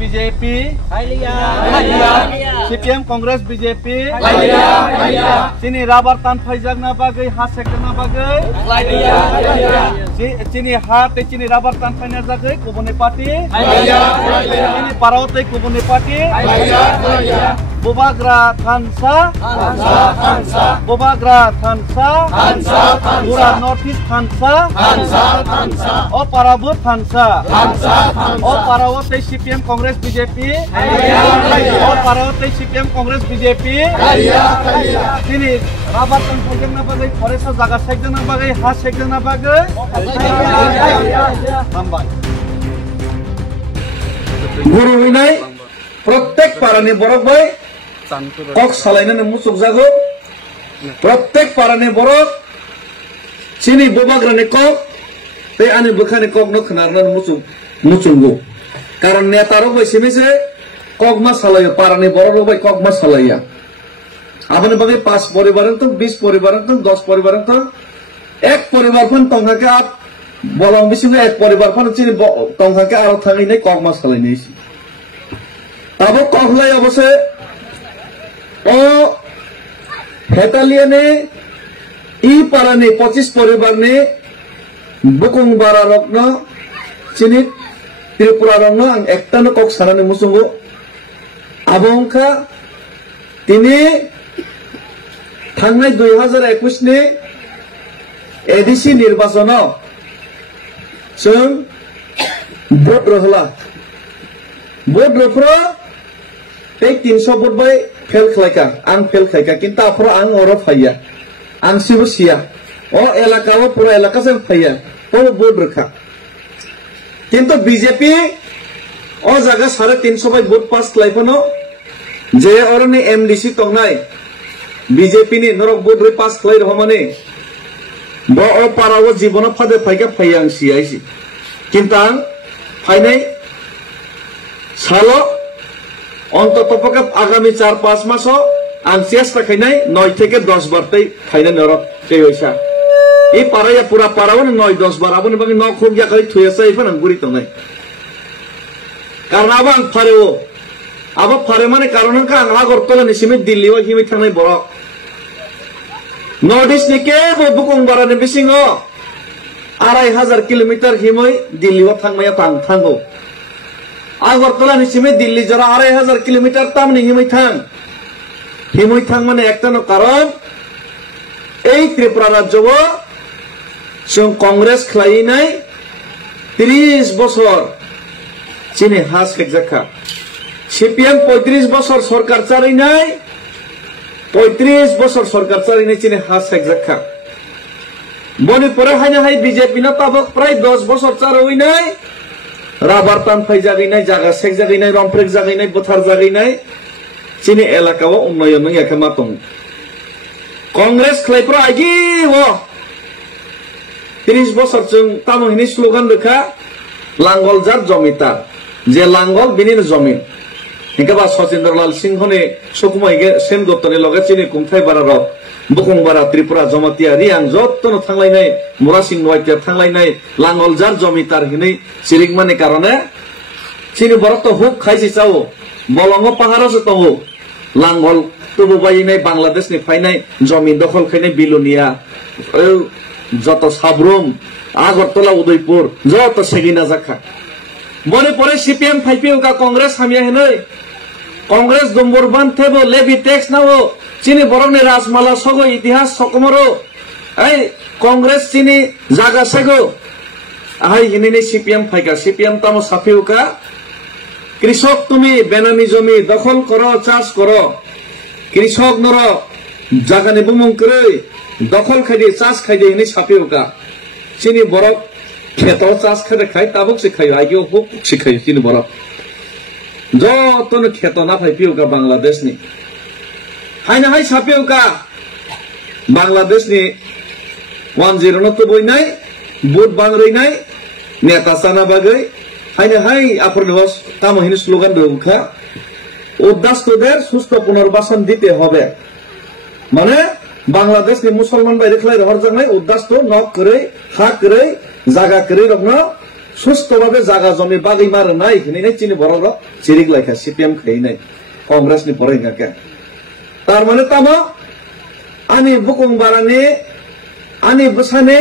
BJP CPM Congress BJP চিনি rubber টান ফাইজাগনা বাগৈ হা সেকনা বাগৈ চিনি হাতে চিনি রাবার টান ফাইনার জাগৈ কুবনি পার্টি চিনি পারাওতে কুবনি party Bobagra Thansa Bobagra Thansa Pura North East Thansa O Parabut Thansa O Parawote CPM Congress BJP O Parawote CPM Congress BJP Tini Rabat Tan Sajang na bagai Foresa Jaga Sajang na bagai Has Sajang na bagai Rambai Guru Winai Protek Parani Borok Boy Kok salainane musuk jago Protek parane borok Sini bobagrane kok Te ane bukhane kok no khnarnan musunggo Karon netaro bai sinise kok ma salaya parane borok bai kok ma salaya Abane bagai 5 poribaran to 20 poribaran to 10 poribaran to ek poribar phan tonghake ap bolong bisingo ek poribar phan sini tonghake aro thangai nei kok ma salai nei Abo kok lai obose O Hetalia ne I para ne 25 poribar ne Bukung bara rokno Chinit Tripura rokno ang ekta no kok sarane musungo Abongka Tini Thangnai 2021 ne ADC nirbachono Sung Bot rohla Bot rofro Tei 300 bot bai Fail khlaika ang fail khlaika kinta apro ang oro phaya ang sibusia o elaka o pura elaka se phaya to board rakha kintu BJP o jaga 350 bai vote pass klaipono je oroni MDC tongnai BJP ni norok vote re pass klai rohmane bo o parawo jibono phade phaika phayang siaisi kintang phainai salo অন্ততপক্ষে আগামী 4-5 মাস আং চেষ্টা খাইনাই 9 থেকে 10 বার তাই খাইনা নরক সেই হইছা এই পারায়া পুরা পারাও 9-10 বার আপনি বাকি ন খুব যা খাই থুইছে ইফান গুরি তো নাই কারণ আবাং ফারেও আবা ফারে মানে কারণ কা আগরতলা নিসিমে দিল্লি ও হিমি থানাই বড় নর্থ ইস্ট নিকে বুকুং বারানে বিসিং 2500 কিলোমিটার হিমই দিল্লি ও থাংমায়া থাঙ্গো আগরতলা নিসিমে দিল্লি যারা 2500 কিলোমিটার তামনি হিমই থাং মানে একটা ন কারণ এই ত্রিপুরা রাজ্য কংগ্রেস খাই নাই 30 বছর চিনি হাস খেকজাখা সিপিএম 35 বছর সরকার চালাই নাই 35 বছর সরকার চালাই নাই চিনি হাস খেকজাখা বনি পরে হাইনা হাই বিজেপি না তাবক প্রায় 10 বছর চারই নাই রাবার টান ফাই জাগি নাই জায়গা সেক জাগি নাই রমপ্রেক জাগি নাই বথার জাগি নাই চিনি এলাকাও উন্নয়ন নয় একে মাতং কংগ্রেস খাইপ্র আগি ও 30 বছর जों তামহিনি স্লোগান লেখা লাঙ্গল জাত জমিদার যে লাঙ্গল বিনির জমি হিকাবা সচিন্দ্রলাল সিংহনে সুকুমাইগে সেনগুপ্তনি লগে চিনি কুমথাই বারার বুকুংবারা ত্রিপুরা জমাতিয়া রিয়াং যত্তন থাংলাইনাই মুরাসিং নয়তিয়া থাংলাইনাই লাঙ্গল জাত জমিদার হিনি সিরিংমানি কারণে চিনি বরত হুক খাইছি চাও বলঙ্গ পাহাড়ে তো লাঙ্গল তবু বাইনাই বাংলাদেশনি ফাইনাই জমি দখল খাইনাই বিলুনিয়া যত সাবরুম আগরতলা উদয়পুর যত সেগিনা জাখা বনে পরে সিপিএম ফাইপিও কা কংগ্রেস হামিয়া হেনই কংগ্রেস দম্বরবান থেবো লেভি ট্যাক্স নাও চিনি বরংনি রাজমালা সগো ইতিহাস সকমরো এই কংগ্রেস চিনি জাগা সেগো আহাই হিনিনি সিপিএম ফাইকা সিপিএম তামো সাফিও কা কৃষক তুমি বেনামি জমি দখল করো চাষ করো কৃষক নর জাগানি বুমুং করে দখল খাইদে চাষ খাইদে হিনি সাফিও কা চিনি বরক খেত চাষ খাইদে খাই তাবুক শিখাই আগেও হুক শিখাই চিনি বরক যতন খেত না ফাইপিও কা বাংলাদেশ নি হাইনা হাই সাফিও কা বাংলাদেশ নি 10 নত বই নাই বুট বাংরই নাই নেতা সানা বাগৈ হাইনা হাই আপনি বস তামহিনি স্লোগান রুখা উদ্দাস্তদের সুস্থ পুনর্বাসন দিতে হবে মানে বাংলাদেশ নি মুসলমান বাইরে খেলাই হরজাং নাই উদ্দাস্ত নক করে হা করে জায়গা করে রকম সুস্থভাবে জায়গা জমি বাগি মারে নাই এখানে চিনি বড় চিরিক লাইখা সিপিএম খাই নাই কংগ্রেসনি পরে হিংগাকে তার মানে তামা আনি বুকুং বারানি আনি বসানে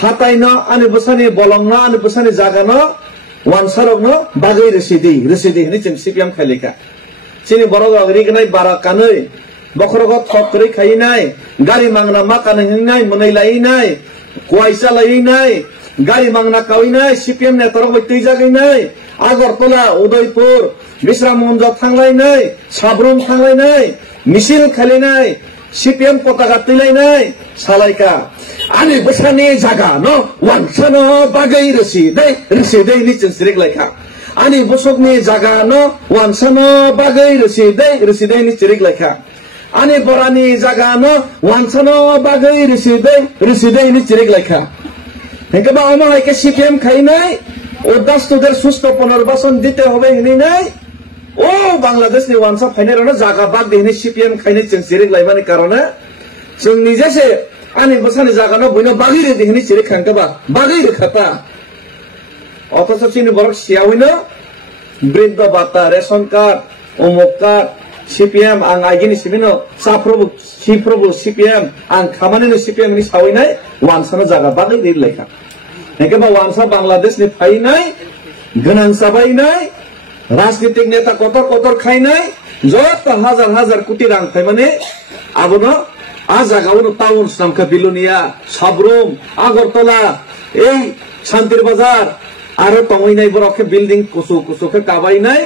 হাতাইনো আনি বসানে বলংনো আনি বসানে জাগানো ওয়ানসারকনো বাগै রসিদি হিনি जों সিপিএম খাইলেখা চিনি বড় রিগনাই বারা কাनै বখরগ থক করে খাইনাই গাড়ি মাংনা মা কানহিনাই মनै লাইনাই কুয়াইসা লাইনাই গাড়ি মাংনা কাউইনাই সিপিএম নেতাरक বৈতै जागैनाय আগরতলা উদয়পুর বিশ্রামগঞ্জ थांलायनाय साब्रुम थांलायनाय मिसिल खालायनाय সিপিএম পতাকা তুলাইনাই সালাইকা আনি বসানি জায়গা ন ওয়ানসানো বাগै রসিदै নিচেন সিরিক লাইখা আনি বসকনি জায়গা ন ওয়ানসানো বাগै রসিदै নিচিরিক লাইখা আনি বরানি জায়গা ন ওয়ানসানো বাগै রসিदै নিচিরিক লাইখা হেকে বা আমাকে সিপিএম খাইনাই ও দাস্তদের সুস্থ পুনর্বাসন দিতে হবে হিনি নাই ও বাংলাদেশ नि वानसा फाइनल ना जागा बाग देने सीपीएम खाइने जों सिरिक लाइमानि कारणे जों निजेसे आनि बसानि जागानो बयनो बागै रे देने सिरिक खांगबा बागै रेखाता अथच चिनि बरक सियावैनो बृद्ध बाता रेशन कार्ड अमुक कार्ड सीपीएम आं आइगिनि सिबिनो सिप्रभु सीपीएम आं खामानिनो सीपीएम नि सावैनाय वानसानो जागा बागै रे लाइखा हेकेबा वानसा बांग्लादेश नि फाइनाय गोनां साबायनाय राजनीतिक नेता कतर खाइनाय जत हाजार कोटी रां खाइमाने आबनो आ जागावनो टाउन नामखा बिलुनिया साब्रुम আগরতলা এই শান্তির বাজার আরো তংইনাই বরকে বিল্ডিং কুসুকে কাবাইনাই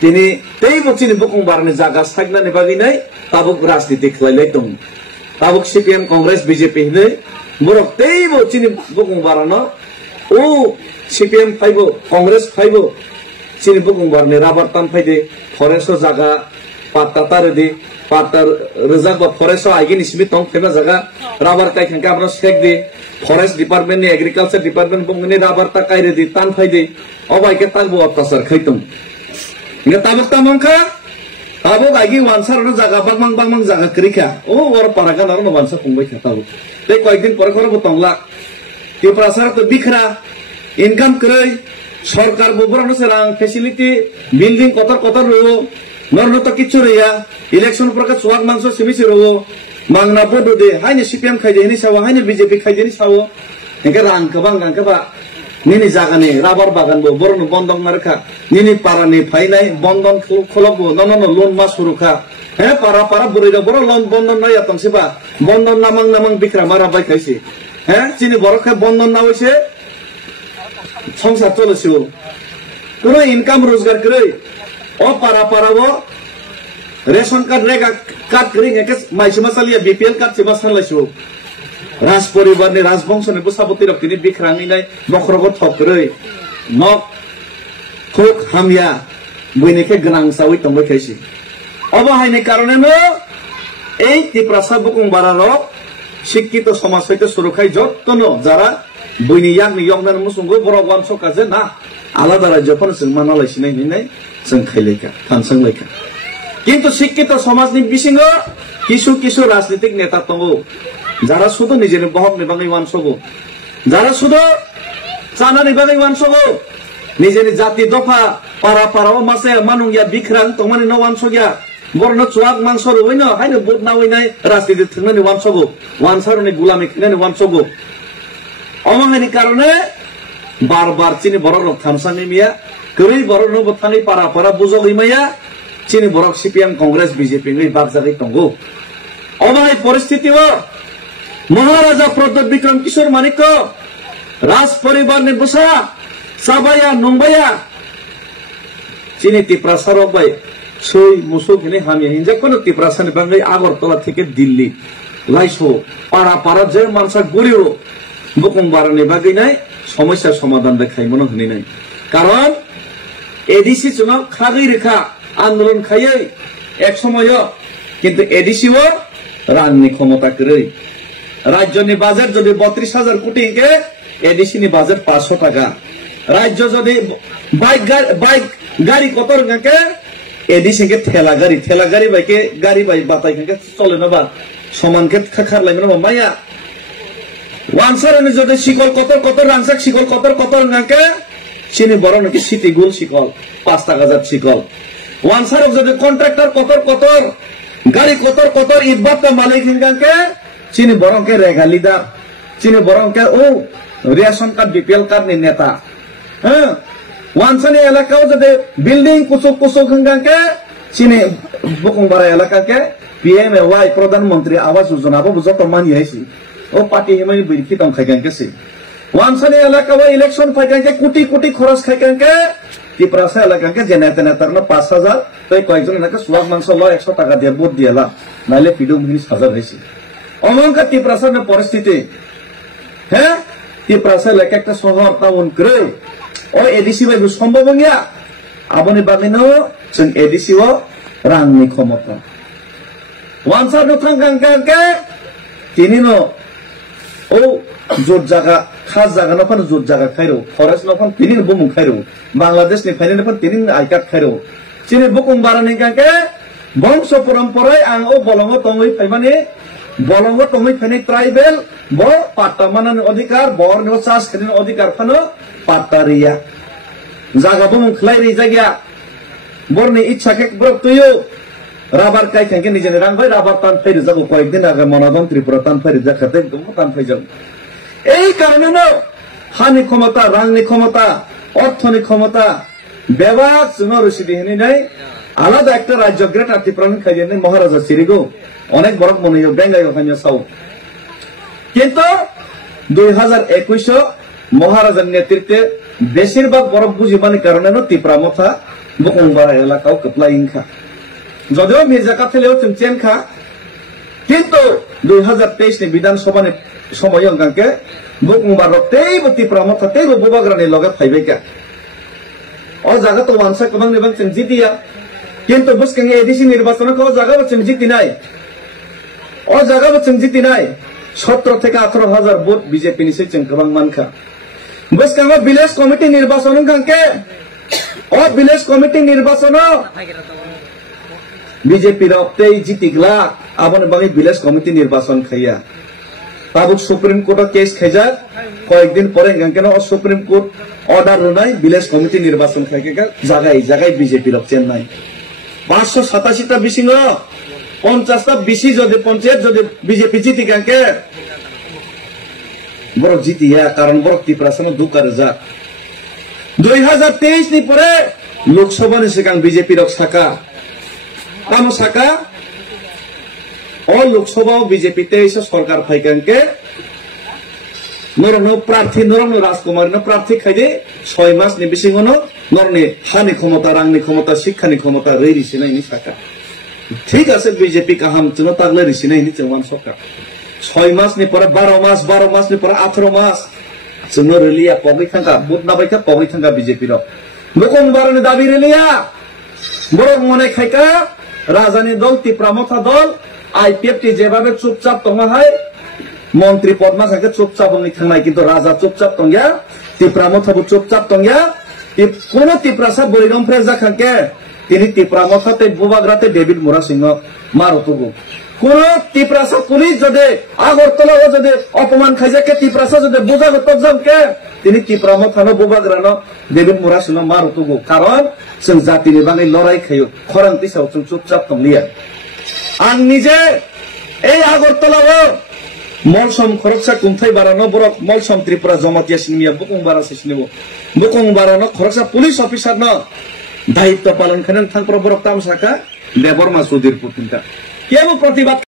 তিনি তেই বচিনি বুকুং বারনে জায়গা সাগনানি বাগিনাই তাবুক রাজনীতি খাইলাই দं তাবুক সিপিএম কংগ্রেস বিজেপি নে বরক তেই বচিনি বুকুং বারানো ও সিপিএম ফাইবো কংগ্রেস ফাইবো চিনি বুকুং বারনে রাবার তান ফাইদে ফরেস্ট জায়গা পাত্তা তারদি পাত্তা রেজার্ভ ফরেস্ট আইগিনি সিমি তং फेना জায়গা রাবার কাই খাंके আমরা সেক দি ফরেস্ট ডিপার্টমেন্ট नि एग्रीकल्चर डिपार्टमेंट बुंगनि राबार ता कायरे दि तान फाइदे अबाइके तांबो अत्याचार खैतम इंगा ताबक तामंखा ताबो गाइगि वानसार न जागा बागमां जागा करिखा ओ वर पारागा नरन वानसा फंबाय खाताबो ते कयदिन पर खरबो तंगला ति प्रसार तो बिखरा इनकाम करै सरकार बोबरनो सेरां फैसिलिटी बिल्डिं कतर रो नरनो तो किछु रैया इलेक्शन प्रका सुवाग मांसो सिमिसि रो मांगना बोदो दे हाइने सीपीएम खाइदे नि सावा हाइने बीजेपी खाइदे नि सावो हेके रां गोबां निनि जागानि राबार बागान बो बरनो बन्दन नारखा निनि पारानि फाइनाय बन्दन खलबो ननो लोन मा सुरुखा हे पारा बुरैदा बर लोन बन्दन नाया तंसिबा बन्दन नामां बिक्रा मारा बाय खाइसि हे चिनि बरखा बन्दन नावैसे संसार चलेसिओ कोनो इनकाम रोजगार करै ओ पारा रेशन कार्ड रेगा कार्ड करै हेके माइसमा सालिया बीपीएल कार्ड सिमा सानलाइसिओ राज परिवार ने राजवंश ने बुसाबती रखिनि बिखरांगिनाय नखरगो थकरै नक थुक हामिया बयनिखे गोनां सावै तंबाय खायसि अबाहायनि कारणे এই ত্রিপ্রাসা বুকুং বারার শিক্ষিত সমাজ হইতে সুরক্ষায় যত্ন যারা বইনি ইয়াংনি ইয়ংনান মুসুंगो बर' वानस काजे ना आलादा राज्यफोर जों मानालायसिनाय निनाय जों खायलायखा थानसंलायखा किन्तु शिक्षित समाजनि बिसिङाव किसु राजनीतिक नेता दङ যারা শুধু নিজের বহক নিবাঙै वानसगो যারা শুধু চানানি বাঙै वानसगो নিজের জাতি দফা পারাও মাসে মানুংয়া বিখরাং তমানি ন वानसगया बरनो चुवाक मांस रुइनो हायनो बुट नावैनाय राजनीति थंनानि वानसगो वानसारनि गुलामी खिनानि वानसगो अमांगनि कारणे बार चिनि बरनो थामसानि मिया गरै बरनो बथानि पारा बुजगैमाया चिनि बरक सीपीएम कांग्रेस बीजेपी नि बागजागै तंगो अमाय परिस्थितिवा महाराजा प्रताप विक्रम किशोर मानिक राज परिवार ने बुसा साबाया नंबाया चिनि तिप्रासारक बाय सै मुसुक हिने हामिया हिंजाखौनो तिप्रासानि बाङै আগরতলা থেকে दिल्ली लाइसो पारा जे मानसा गुरियो बुकुं बारानि बागैनाय समस्या समाधान देखायमोनो हनिनाय कारण एडीसी चुनाव खागै रेखा आंदोलन खायै एक समय किन्तु एडीसीओ रांनि क्षमता करै राज्यनि बाजेट जदि 32,000 कोटी के एडीसी नि बाजेट 500 टाका राज्य जदि बाइक गाड़ी कतर के एडीसी के ठेला गाड़ी बाइक गाड़ी बाई बाताय के चले नबा समान के खाखार लाइनो माया ওয়ানসার এনে যদি শিকল কত রাংসাক শিকল কত নাকে চিনি বড় নাকি সিটি গোল শিকল 5 টাকা জাত শিকল ওয়ানসার যদি কন্ট্রাক্টর কত গাড়ি কত ইটবাত মালিক হিংগাকে চিনি বরংকে রেগালিদার চিনি বরংকে ও রেশন কার্ড বিপিএল কার্ড নি নেতা হ্যাঁ ওয়ানসানি এলাকাও যদি বিল্ডিং কুচুক হিংগাকে চিনি বকুংবারা এলাকাকে PMAY প্রধানমন্ত্রী আবাস যোজনাবো যত মানি আইছি ও পার্টি হিমানি বিরকি দম খাইগানকেছি ওয়ানসানি এলাকাও ইলেকশন ফাইগানকে কোটি খরচ খাইগানকে ত্রিপুরাসা এলাকাকে যে নেতারনো 5,000 তো কয়েকজন এলাকা সুয়াগ মাংস 100 টাকা দিয়ে ভোট দিয়েলা নাইলে পিডু মিনি 1000 হয়েছে অমনকা ত্রিপুরাসার পরিস্থিতি হ্যাঁ ত্রিপুরাসা এলাকা একটা শহর টাউন করে ও এডিসি বাই সম্ভব গিয়া আবনি বাগিনো जों एडिसि ও রাংনি ক্ষমতা ওয়ানসার নথং গাঙ্গাকে তিনিনো ও জোর জায়গা খাস জায়গা নফান জোর জায়গা খাইরো ফরেস্ট নফান তিনি বুমুং খাইরো বাংলাদেশ নি ফাইনে নফান তিনি আই কার্ড খাইরো চিনি বুকুং বারানি গাঙ্গে বংশ পরম্পরায় আং ও বলঙ্গ তংই ফাইমানি বলঙ্গ তংই ফাইনি ট্রাইবেল ব পাট্টা মানানি অধিকার বর নো চাষ খেলিনি অধিকার ফানো পাট্টারিয়া জায়গা বুমুং খলাইরি জায়গা বরনি ইচ্ছাকে ব্রক তুইও রাবার কাই থাকি নিজে রাং ভাই রাবার টান ফাইরে যাব কয়েকদিন আগে মনাদন ত্রিপুরা টান ফাইরে দেখাতে টান ফাই যাব এই কারণে না হানি ক্ষমতা রাংনি ক্ষমতা অর্থনি ক্ষমতা বেবাক নরসিদি হেনি নাই আলাদা একটা রাজ্য গ্রেট ত্রিপুরা খাইয়ে নেই মহারাজা সিরিগো অনেক বড় মনে হয় বেঙ্গাই ওখানে সাউ কিন্তু 2021 মহারাজার নেতৃত্বে বেশিরভাগ বরফ বুঝিবানি কারণে ত্রিপুরা মথা বকুংবারা এলাকাও কতলা ইনখা যদিও মির্জা থেলেও চেন খা কিন্তু 2023 নি বিধানসভা সময় অঙ্কাকে বকুংবারা তেইব ত্রিপুরা মথা তেইব বুবাগ্রানি লগে ফাইবাইকা ও জায়গা তো ওয়ানসা কোন নিবাং চেন জিতিয়া কিন্তু বুসকাঙ্গে এডিসি নির্বাচন ও জায়গা চেন জিতি নাই ও জায়গা চেন জিতি নাই 17 থেকে 18,000 ভোট বিজেপি নিছে চেন কবাং মানখা বুসকাঙ্গে ভিলেজ কমিটি নির্বাচন কাঙ্কে ও ভিলেজ কমিটি নির্বাচন বিজেপি রক্তেই জিতিগলা আবনে বাঙি ভিলেজ কমিটি নির্বাচন খাইয়া তাবুক সুপ্রিম কোর্ট কেস খাইজা কয়েকদিন পরে কেন সুপ্রিম কোর্ট অর্ডার রুনাই ভিলেজ কমিটি নির্বাচন খাইকে জায়গায় বিজেপি রক চেন্নাই 587টা বিসিং 50টা বিসি যদি পঞ্চায়েত যদি বিজেপি জিতি কাকে বড় জিতিয়া কারণ বড় ত্রিপুরা সঙ্গে দুকার যা 2023 নি পরে লোকসভা নি সিগাং বিজেপি রক শাখা কাম শাখা ও লোকসভা বিজেপি তে সরকার ফাইকাঙ্কে নরন প্রার্থী নরন রাজকুমার প্রার্থী খাইদে 6 মাস নি বিসিংন নরনি হানি ক্ষমতা রাংনি ক্ষমতা শিক্ষানি ক্ষমতা রেরিসি নাইনি শাখা ঠিক আছে বিজেপি কাহাম চুনো তাগলে রিসি নাইনি চেওয়ান সরকার 6 মাস নি পরে 12 মাস নি পরে 18 মাস जोंनो रेलिया पगै थांगा बुट नाबायखा पगै थांगा बिजेपि रो लोकं बारनि दाबि रेलिया बरं मने खायका राजानि दल ত্রিপুরা मथा दल आईपीएफ टी जेबाबे चुपचाप दंगाहाय मंत्री पदमा खायका चुपचाप बंगै थांनाय किन्तु राजा चुपचाप दंया ত্রিপুরা मथाबो चुपचाप दंया कोन ত্রিপুরাसा बोरिगम फ्रे जाखांके तिनि ত্রিপুরা मथाते बुबाग्राते डेविड मुरा सिंह मारतुगु কোন ত্রিপুরাসা পুলিশ যদি আগরতলা ও যদি অপমান খাইজাকে ত্রিপুরাসা যদি বোঝা গতজমকে তিনি ত্রিপুরা মথানো বুবাগ্রানো দেবিন মুরাসিনো মারুতুগু কারণ जों জাতিनि বাঙাই লড়াই খাইও খরান্তি সাও जों চুপচাপ তংলিয়া আং নিজে এই আগরতলা মলসম খরচা কুমথাই বারানো বড় মলসম ত্রিপুরা জমাতিয়া সিনিয়া বুকুং বারাসি সিনিব বুকুং বারানো খরচা পুলিশ অফিসার ন দায়িত্ব পালন খানেন থাংপ্র বড় তামসাকা দেবর মাসুদির পুতিনটা কেবল প্রতিবাদ